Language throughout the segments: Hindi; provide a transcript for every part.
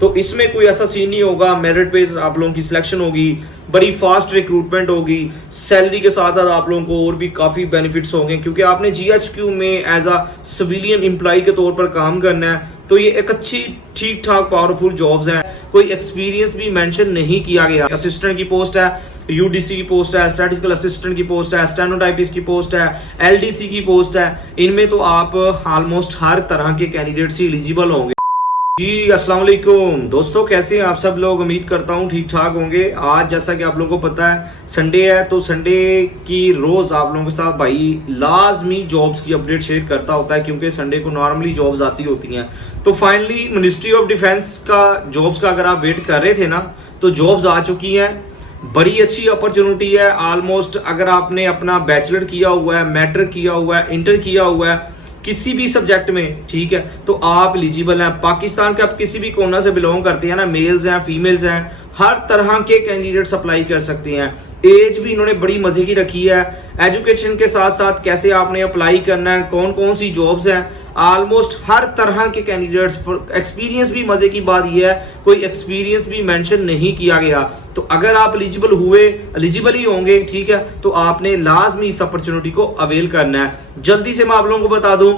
तो इसमें कोई ऐसा सीन नहीं होगा, मेरिट बेस्ड आप लोगों की सिलेक्शन होगी, बड़ी फास्ट रिक्रूटमेंट होगी, सैलरी के साथ साथ आप लोगों को और भी काफी बेनिफिट्स होंगे, क्योंकि आपने जीएचक्यू में एज अ सिविलियन एम्प्लॉय के तौर पर काम करना है। तो ये एक अच्छी ठीक ठाक पावरफुल जॉब्स हैं, कोई एक्सपीरियंस भी मेंशन नहीं किया गया। असिस्टेंट की पोस्ट है, यूडीसी की पोस्ट है, स्टैटिस्टिकल असिस्टेंट की पोस्ट है, स्टेनोटाइपिस्ट की पोस्ट है, एलडीसी की पोस्ट है। इनमें तो आप ऑलमोस्ट हर तरह के कैंडिडेट्स ही एलिजिबल होंगे। जी अस्सलाम वालेकुम दोस्तों, कैसे हैं आप सब लोग? उम्मीद करता हूँ ठीक ठाक होंगे। आज जैसा कि आप लोगों को पता है संडे है, तो संडे की रोज आप लोगों के साथ भाई लाजमी जॉब्स की अपडेट शेयर करता होता है, क्योंकि संडे को नॉर्मली जॉब्स आती होती हैं। तो फाइनली मिनिस्ट्री ऑफ डिफेंस का जॉब्स का अगर आप वेट कर रहे थे ना, तो जॉब्स आ चुकी हैं। बड़ी अच्छी अपॉर्चुनिटी है। ऑलमोस्ट अगर आपने अपना बैचलर किया हुआ है, मैट्रिक किया हुआ है, इंटर किया हुआ है किसी भी सब्जेक्ट में, ठीक है, तो आप एलिजिबल हैं। पाकिस्तान के आप किसी भी कोना से बिलोंग करते हैं ना, मेल्स हैं, फीमेल्स हैं, हर तरह के कैंडिडेट्स अप्लाई कर सकते हैं। एज भी इन्होंने बड़ी मजे की रखी है। एजुकेशन के साथ साथ कैसे आपने अप्लाई करना है, कौन कौन सी जॉब्स हैं, ऑलमोस्ट हर तरह के कैंडिडेट्स। एक्सपीरियंस भी मजे की बात यह है, कोई एक्सपीरियंस भी मेंशन नहीं किया गया। तो अगर आप एलिजिबल ही होंगे, ठीक है, तो आपने लाजमी इस अपॉर्चुनिटी को अवेल करना है। जल्दी से मैं आप लोगों को बता दूं,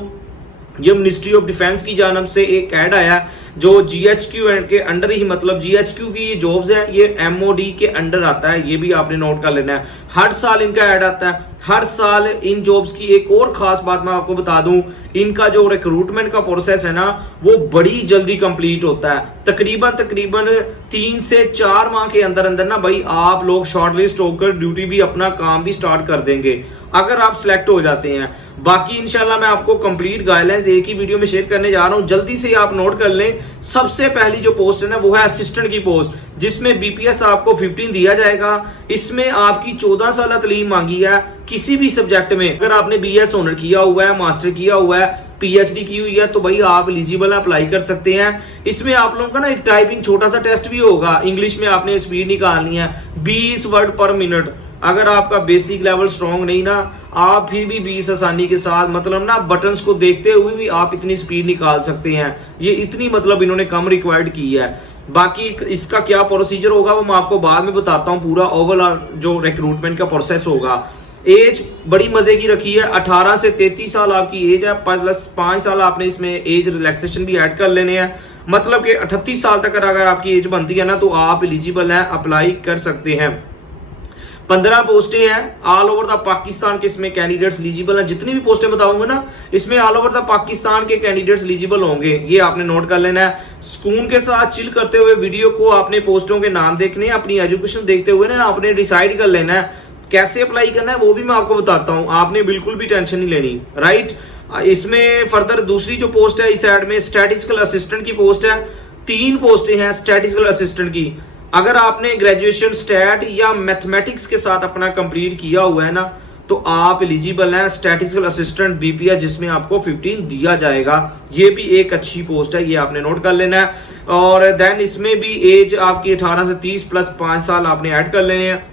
ये मिनिस्ट्री ऑफ डिफेंस की जानब से एक ऐड आया जो जीएचक्यू के अंडर ही, मतलब जीएचक्यू की ये जॉब्स है, ये एमओडी के अंडर आता है। ये भी आपने नोट कर लेना है। हर साल इनका ऐड आता है, हर साल इन जॉब्स की एक और खास बात मैं आपको बता दूं, इनका जो रिक्रूटमेंट का प्रोसेस है ना, वो बड़ी जल्दी कंप्लीट होता है। तकरीबन 3 से 4 माह के अंदर अंदर ना भाई आप लोग शॉर्टलिस्ट होकर ड्यूटी भी अपना काम भी स्टार्ट कर देंगे, अगर आप सिलेक्ट हो जाते हैं। बाकी इंशाल्लाह मैं आपको कंप्लीट गाइडलाइंस एक ही वीडियो में शेयर करने जा रहा हूं, जल्दी से आप नोट कर लें। सबसे पहली जो पोस्ट है ना, वो है असिस्टेंट की पोस्ट, जिसमें बीपीएस आपको 15 दिया जाएगा। इसमें आपकी 14 साल तालीम मांगी है किसी भी सब्जेक्ट में। अगर आपने बीएस ऑनर किया हुआ है, मास्टर किया हुआ है, पीएचडी की हुई है, तो भाई आप एलिजिबल अप्लाई कर सकते हैं। इसमें आप लोगों का ना एक टाइपिंग छोटा सा टेस्ट भी होगा। इंग्लिश में आपने स्पीड निकालनी है 20 वर्ड पर मिनट। अगर आपका बेसिक लेवल स्ट्रॉन्ग नहीं ना, आप फिर भी 20 आसानी के साथ, मतलब ना बटन्स को देखते हुए भी आप इतनी स्पीड निकाल सकते हैं। ये इतनी मतलब इन्होंने कम रिक्वायर्ड की है। बाकी इसका क्या प्रोसीजर होगा वो मैं आपको बाद में बताता हूँ। पूरा ओवरऑल जो रिक्रूटमेंट का प्रोसेस होगा। एज बड़ी मजे की रखी है, 18 से 33 साल आपकी एज है, प्लस 5 साल आपने इसमें एज रिलैक्सेशन भी ऐड कर लेने हैं। मतलब कि 38 साल तक अगर आपकी एज बनती है ना, तो आप एलिजिबल हैं, अप्लाई कर सकते हैं। 15 पोस्टें हैं ऑल ओवर द पाकिस्तान के, इसमें कैंडिडेट्स एलिजिबल हैं। जितनी भी पोस्टें बताऊंगा ना, इसमें ऑल ओवर द पाकिस्तान के कैंडिडेट्स एलिजिबल होंगे। ये आपने नोट कर लेना है। सुकून के साथ चिल करते हुए वीडियो को आपने पोस्टों के नाम देखने हैं, अपनी एजुकेशन देखते हुए ना आपने डिसाइड कर लेना है कैसे अप्लाई करना है, वो भी मैं आपको बताता हूं। आपने बिल्कुल भी टेंशन नहीं लेनी, राइट। इसमें फर्दर दूसरी जो पोस्ट है इस ऐड में, स्टैटिस्टिकल असिस्टेंट की पोस्ट है। 3 पोस्टें हैं स्टैटिस्टिकल असिस्टेंट की। अगर आपने ग्रेजुएशन स्टैट या मैथमेटिक्स के साथ अपना कंप्लीट किया हुआ है ना, तो आप एलिजिबल हैं स्टैटिस्टिकल असिस्टेंट बीपीएस, जिसमें आपको 15 दिया जाएगा। ये भी एक अच्छी पोस्ट है, ये आपने नोट कर लेना है। और देन इसमें भी एज आपकी 18 से 30 प्लस 5 साल आपने ऐड कर लेने हैं।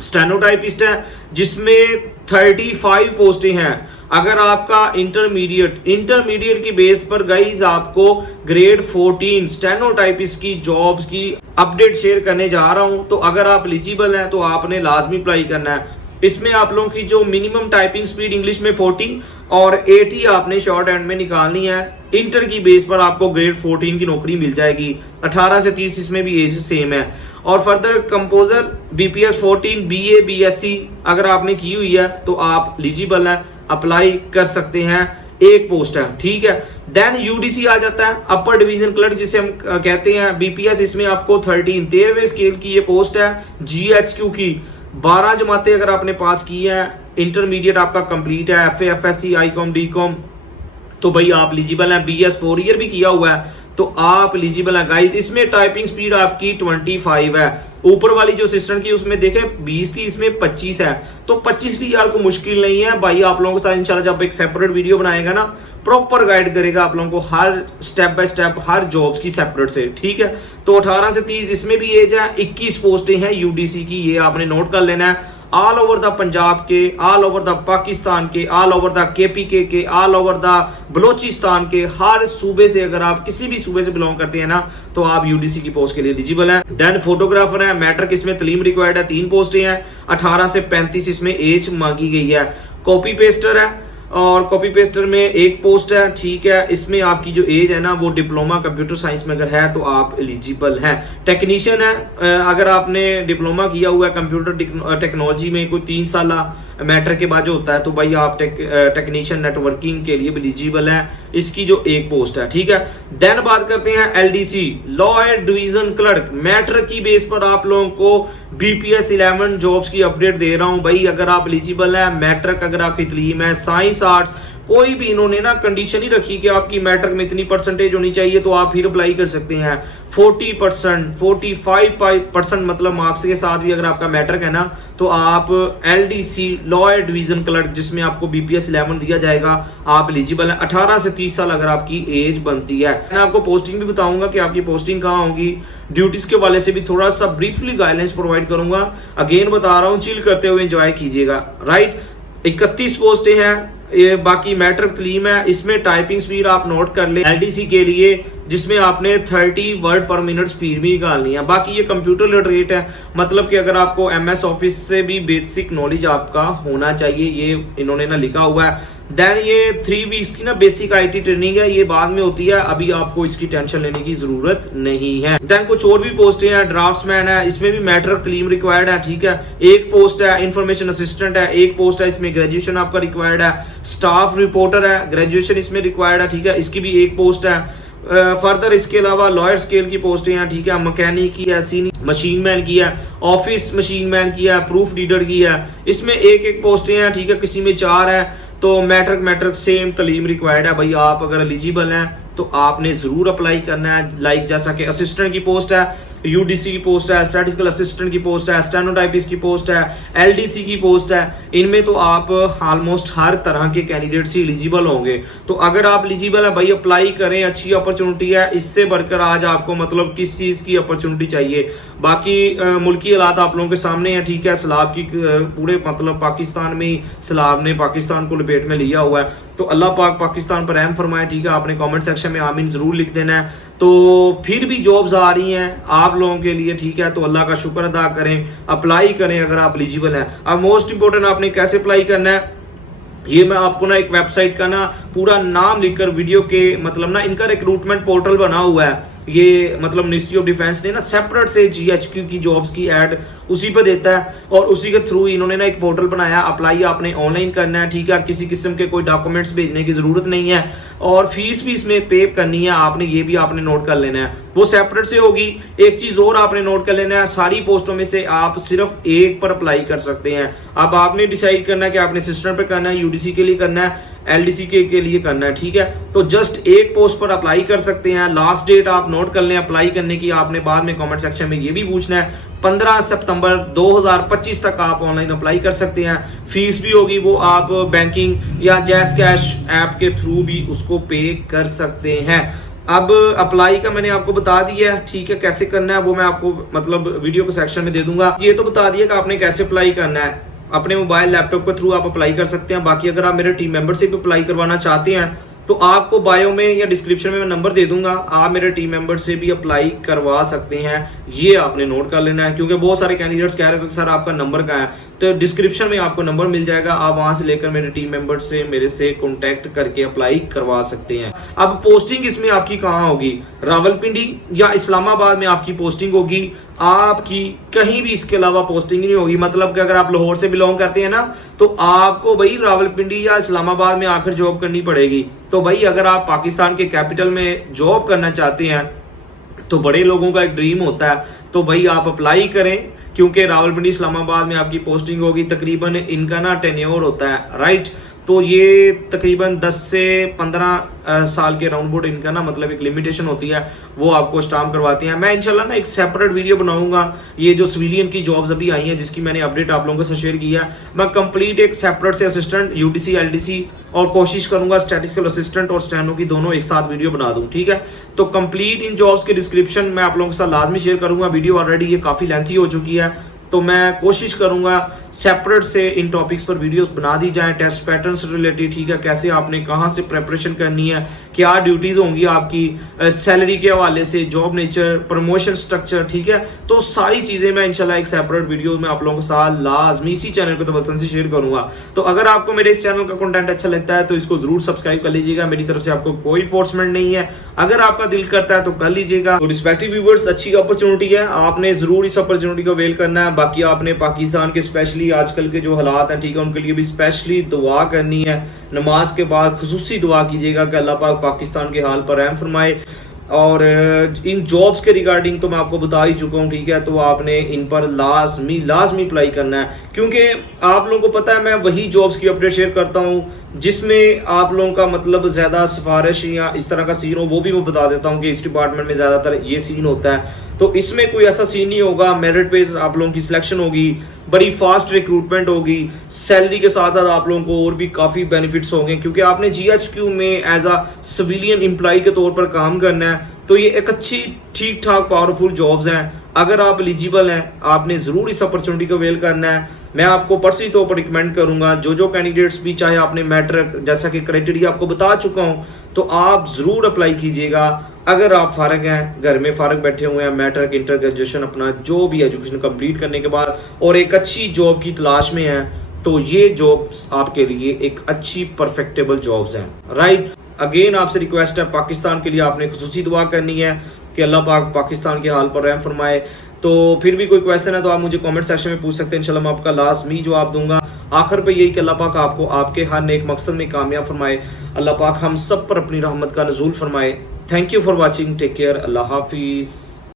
स्टेनोटाइपिस्ट है, जिसमें 35 पोस्टें हैं। अगर आपका इंटरमीडिएट की बेस पर गाइज आपको ग्रेड 14 स्टेनोटाइपिस्ट की जॉब्स की अपडेट शेयर करने जा रहा हूं। तो अगर आप एलिजिबल हैं तो आपने लाजमी अप्लाई करना है। इसमें आप लोगों की जो मिनिमम टाइपिंग स्पीड इंग्लिश में 40 और 80 आपने शॉर्ट हैंड में निकालनी है। इंटर की बेस पर आपको ग्रेड 14 की नौकरी मिल जाएगी। 18 से 30 इसमें भी एज सेम है। और further composer BPS 14 BA BSc अगर आपने की हुई है तो आप एलिजिबल हैं, अप्लाई कर सकते हैं। एक पोस्ट है, ठीक है। देन यूडीसी आ जाता है, अपर डिवीजन क्लर्क जिसे हम कहते हैं। बीपीएस इसमें आपको 13वें स्केल की ये पोस्ट है। जीएचक्यू की 12 जमातें अगर आपने पास की है, इंटरमीडिएट आपका कंप्लीट है, एफए एफएससी आईकॉम डीकॉम, तो भाई आप एलिजिबल हैं। बीएस 4 ईयर भी किया हुआ है तो आप एलिजिबल हैं गाइस। इसमें टाइपिंग स्पीड आपकी 25 है। ऊपर वाली जो असिस्टेंट की उसमें देखे 20 थी, इसमें 25 है। तो 25 भी यार को मुश्किल नहीं है भाई। आप लोगों के साथ इंशाल्लाह जब एक सेपरेट वीडियो बनाएगा ना, प्रॉपर गाइड करेगा आप लोगों को हर स्टेप बाय स्टेप, हर जॉब्स की सेपरेट से, ठीक है। तो 18 से 30 इसमें भी एज है। 21 पोस्टें हैं यूडीसी की, ये आपने नोट कर लेना है। ऑल ओवर द पंजाब के, ऑल ओवर द पाकिस्तान के, ऑल ओवर द केपीके के, ऑल ओवर द बलोचिस्तान के, हर सूबे से अगर आप किसी भी सूबे से बिलोंग करते हैं ना तो आप यूडीसी की पोस्ट के लिए एलिजिबल हैं। देन फोटोग्राफर है, मैट्रिक इसमें तालीम रिक्वायर्ड है, 3 पोस्टें हैं, 18 से 35 इसमें एज मांगी गई है। कॉपी पेस्टर है और कॉपी पेस्टर में 1 पोस्ट है, ठीक है। इसमें आपकी जो एज है ना वो डिप्लोमा कंप्यूटर साइंस में अगर है तो आप एलिजिबल हैं। टेक्नीशियन है, अगर आपने डिप्लोमा किया हुआ है कंप्यूटर टेक्नोलॉजी में कोई 3 साल मैट्रिक के बाद जो होता है तो भाई आप टेक्नीशियन नेटवर्किंग के लिए एलिजिबल हैं। इसकी जो 1 पोस्ट है, ठीक है। देन बात करते हैं LDC, law and division clerk. Matric की बेस पर आप लोगों को बीपीएस 11 जॉब्स की अपडेट दे रहा हूं भाई। अगर आप एलिजिबल है, मैट्रिक अगर आपकी तलीम है, साइंस आर्ट्स, कोई भी इन्होंने ना कंडीशन ही रखी कि आपकी मैट्रिक में इतनी परसेंटेज होनी चाहिए तो आप फिर अप्लाई कर सकते हैं। 40%, 45% मतलब मार्क्स के साथ भी अगर आपका मैट्रिक है ना तो आप LDC law and division clerk जिसमें आपको बीपीएस 11 दिया जाएगा, आप एलिजिबल है। 18 से 30 साल अगर आपकी एज बनती है। मैं आपको पोस्टिंग भी बताऊंगा कि आपकी पोस्टिंग कहाँ होगी, ड्यूटीज के वाले से भी थोड़ा सा ब्रीफली गाइडलाइंस प्रोवाइड करूंगा। अगेन बता रहा हूं, चिल करते हुए एंजॉय कीजिएगा, राइट। 31 पोस्टें हैं, ये बाकी मैट्रिक तलीम है। इसमें टाइपिंग स्पीड आप नोट कर ले एलडीसी के लिए, जिसमें आपने 30 वर्ड पर मिनट स्पीड भी निकालनी है। बाकी ये कंप्यूटर लिटरेट है, मतलब कि अगर आपको एमएस ऑफिस से भी बेसिक नॉलेज आपका होना चाहिए, ये इन्होंने ना लिखा हुआ है। देन ये 3 वीक्स की ना बेसिक आईटी ट्रेनिंग है, ये बाद में होती है, अभी आपको इसकी टेंशन लेने की जरूरत नहीं है। देन कुछ और भी पोस्टें हैं, ड्राफ्ट्समैन है, इसमें भी मैट्रिक तलीम रिक्वायर्ड है, ठीक है। 1 पोस्ट है, इंफॉर्मेशन असिस्टेंट है, 1 पोस्ट है, इसमें ग्रेजुएशन आपका रिक्वायर्ड है। स्टाफ रिपोर्टर है, ग्रेजुएशन इसमें रिक्वायर्ड है, ठीक है, इसकी भी 1 पोस्ट है। फर्दर इसके अलावा लॉयर स्केल की पोस्टें हैं, ठीक है। मैकेनिक की है, सीनियर मशीन मैन की है, ऑफिस मशीन मैन की है, प्रूफ रीडर की है। इसमें 1 पोस्टें हैं, ठीक है, किसी में 4 है। तो मैट्रिक सेम तालीम रिक्वायर्ड है भाई। आप अगर एलिजिबल हैं तो आपने जरूर अप्लाई करना है। लाइक जैसा कि असिस्टेंट की पोस्ट है, यूडीसी की पोस्ट है, स्टैटिस्टिकल असिस्टेंट की पोस्ट है, स्टेनोटाइपिस्ट की पोस्ट है, एलडीसी की पोस्ट है। इनमें तो आप ऑलमोस्ट हर तरह के कैंडिडेट से एलिजिबल होंगे। तो अगर आप एलिजिबल है भाई, अप्लाई करें, अच्छी अपॉर्चुनिटी है। इससे बढ़कर आज आपको मतलब किस चीज की अपॉर्चुनिटी चाहिए। बाकी मुल्की हालात आप लोगों के सामने है, ठीक है। सैलाब की पूरे मतलब पाकिस्तान में ही सैलाब ने पाकिस्तान को लपेट में लिया हुआ है, तो अल्लाह पाक पाकिस्तान पर रहम फरमाए, ठीक है। आपने कमेंट सेक्शन में आमीन जरूर लिख देना है। तो फिर भी जॉब्स आ रही हैं आप लोगों के लिए, ठीक है। तो अल्लाह का शुक्र अदा करें, अप्लाई करें अगर आप एलिजिबल हैं। अब मोस्ट इंपोर्टेंट आपने कैसे अप्लाई करना है, ये मैं आपको ना एक वेबसाइट का ना पूरा नाम लिखकर वीडियो के मतलब ना इनका रिक्रूटमेंट पोर्टल बना हुआ है। ये मतलब मिनिस्ट्री ऑफ डिफेंस ने ना सेपरेट से जीएचक्यू की जॉब्स की एड उसी पे देता है और उसी के थ्रू इन्होंने ना एक पोर्टल बनाया। अप्लाई आपने ऑनलाइन करना है, ठीक है। किसी किस्म के कोई डॉक्यूमेंट्स भेजने की जरूरत नहीं है और फीस भी इसमें पे करनी है आपने, ये भी आपने नोट कर लेना है, वो सेपरेट से होगी। एक चीज और आपने नोट कर लेना है, सारी पोस्टों में से आप सिर्फ 1 पर अप्लाई कर सकते हैं। अब आपने डिसाइड करना है कि आपने असिस्टेंट पे करना है, यूडीसी के लिए करना है, एलडीसी के लिए करना है, ठीक है। तो जस्ट 1 पोस्ट पर अप्लाई कर सकते हैं। लास्ट डेट आप नोट कर लें अप्लाई करने की, आपने बाद में कमेंट सेक्शन में ये भी पूछना है। 15 सितंबर 2025 तक आप ऑनलाइन अप्लाई कर सकते हैं। फीस भी होगी, वो आप बैंकिंग या जैस कैश ऐप के थ्रू भी उसको पे कर सकते हैं। अब अप्लाई का मैंने आपको बता दिया है, ठीक है। कैसे करना है वो मैं आपको मतलब वीडियो के सेक्शन में दे दूंगा। ये तो बता दिया कि आपने कैसे अप्लाई करना है, अपने मोबाइल लैपटॉप के थ्रू आप अप्लाई कर सकते हैं। बाकी अगर आप मेरे टीम मेंबर से भी अप्लाई करवाना चाहते हैं तो आपको बायो में या डिस्क्रिप्शन में मैं नंबर दे दूंगा, आप मेरे टीम मेंबर से भी अप्लाई करवा सकते हैं। ये आपने नोट कर लेना है क्योंकि बहुत सारे कैंडिडेट्स कह रहे थे सर आपका नंबर कहाँ है, तो डिस्क्रिप्शन में आपको नंबर मिल जाएगा, आप वहां से लेकर मेरे टीम मेंबर से मेरे से कॉन्टेक्ट करके अप्लाई करवा सकते हैं। अब पोस्टिंग इसमें आपकी कहाँ होगी, रावलपिंडी या इस्लामाबाद में आपकी पोस्टिंग होगी। आपकी कहीं भी इसके अलावा पोस्टिंग नहीं होगी। मतलब कि अगर आप लाहौर से बिलोंग करते हैं ना तो आपको भाई रावलपिंडी या इस्लामाबाद में आकर जॉब करनी पड़ेगी। तो भाई अगर आप पाकिस्तान के कैपिटल में जॉब करना चाहते हैं तो बड़े लोगों का एक ड्रीम होता है, तो भाई आप अप्लाई करें क्योंकि रावलपिंडी इस्लामाबाद में आपकी पोस्टिंग होगी। तकरीबन इनका ना टेन्योर होता है, राइट। तो ये तकरीबन 10 से 15 साल के राउंड बोर्ड इनका ना मतलब एक लिमिटेशन होती है, वो आपको स्टाम्प करवाते हैं। मैं इंशाल्लाह ना एक सेपरेट वीडियो बनाऊंगा, ये जो सिविलियन की जॉब्स अभी आई हैं जिसकी मैंने अपडेट आप लोगों के साथ शेयर किया, मैं कंप्लीट एक सेपरेट से असिस्टेंट यूडीसी एलडीसी और कोशिश करूंगा स्टैटिस्टिकल असिस्टेंट और स्टेनो की दोनों एक साथ वीडियो बना दूं, ठीक है। तो कंप्लीट इन जॉब्स के डिस्क्रिप्शन मैं आप लोगों के साथ लाजमी शेयर करूंगा। वीडियो ऑलरेडी ये काफी लेंथी हो चुकी है तो मैं कोशिश करूंगा सेपरेट से इन टॉपिक्स पर वीडियोस बना दी जाएं, टेस्ट पैटर्न से रिलेटेड, ठीक है, कैसे आपने कहां से प्रेपरेशन करनी है, क्या ड्यूटीज होंगी आपकी, सैलरी के हवाले से, जॉब नेचर, प्रमोशन स्ट्रक्चर, ठीक है। तो सारी चीजें मैं इंशाल्लाह एक सेपरेट वीडियो में आप लोगों के साथ लाजमी इसी चैनल को तवज्जुह से शेयर करूंगा। तो अगर आपको मेरे इस चैनल का कंटेंट अच्छा लगता है तो इसको जरूर सब्सक्राइब कर लीजिएगा। मेरी तरफ से आपको कोई फोर्समेंट नहीं है, अगर आपका दिल करता है तो कर लीजिएगा। तो रिस्पेक्टिव व्यूअर्स, अच्छी अपॉर्चुनिटी है, आपने जरूर इस अपॉर्चुनिटी को अवेल करना है। बाकी आपने पाकिस्तान के स्पेशली आजकल के जो हालात हैं, ठीक है, उनके लिए भी स्पेशली दुआ करनी है। नमाज के बाद खुसूसी दुआ कीजिएगा कि अल्लाह पाक पाकिस्तान के हाल पर रहम फरमाए। और इन जॉब्स के रिगार्डिंग तो मैं आपको बता ही चुका हूं, ठीक है, तो आपने इन पर लाजमी अप्लाई करना है, क्योंकि आप लोगों को पता है मैं वही जॉब्स की अपडेट शेयर करता हूं जिसमें आप लोगों का मतलब ज्यादा सिफारिश या इस तरह का सीन हो, वो भी मैं बता देता हूं कि इस डिपार्टमेंट में ज्यादातर ये सीन होता है। तो इसमें कोई ऐसा सीन नहीं होगा, मेरिट बेस आप लोगों की सिलेक्शन होगी, बड़ी फास्ट रिक्रूटमेंट होगी, सैलरी के साथ साथ आप लोगों को और भी काफी बेनिफिट्स होंगे, क्योंकि आपने जीएचक्यू में एज अ सिविलियन एम्प्लॉय के तौर पर काम करना है। तो ये एक अच्छी ठीक ठाक पावरफुल जॉब्स हैं। अगर आप एलिजिबल हैं, आपने जरूर इस अपॉर्चुनिटी को अवेल करना है। मैं आपको पर्सनली तौर पर रिकमेंड करूंगा, जो कैंडिडेट्स भी, चाहे आपने मैट्रिक जैसा कि क्राइटेरिया आपको बता चुका हूं, तो आप जरूर अप्लाई कीजिएगा। अगर आप फारग हैं, घर में फारग बैठे हुए हैं, मैट्रिक, इंटर ग्रेजुएशन, अपना जो भी एजुकेशन कंप्लीट करने के बाद और एक अच्छी जॉब की तलाश में हैं, तो ये जॉब्स आपके लिए एक अच्छी परफेक्टेबल जॉब्स हैं, राइट। अगेन आपसे रिक्वेस्ट है, पाकिस्तान के लिए आपने खुसूसी दुआ करनी है कि अल्लाह पाक पाकिस्तान के हाल पर रहम फरमाए। तो फिर भी कोई क्वेश्चन है तो आप मुझे कमेंट सेक्शन में पूछ सकते हैं, इंशाल्लाह मैं आपका लाजमी जवाब दूंगा। आखिर पे यही कि अल्लाह पाक आपको आपके हर नेक मकसद में कामयाब फरमाए। अल्लाह पाक हम सब पर अपनी रहमत का नज़ूल फरमाए। Thank you for watching, take care, अल्लाह हाफिज।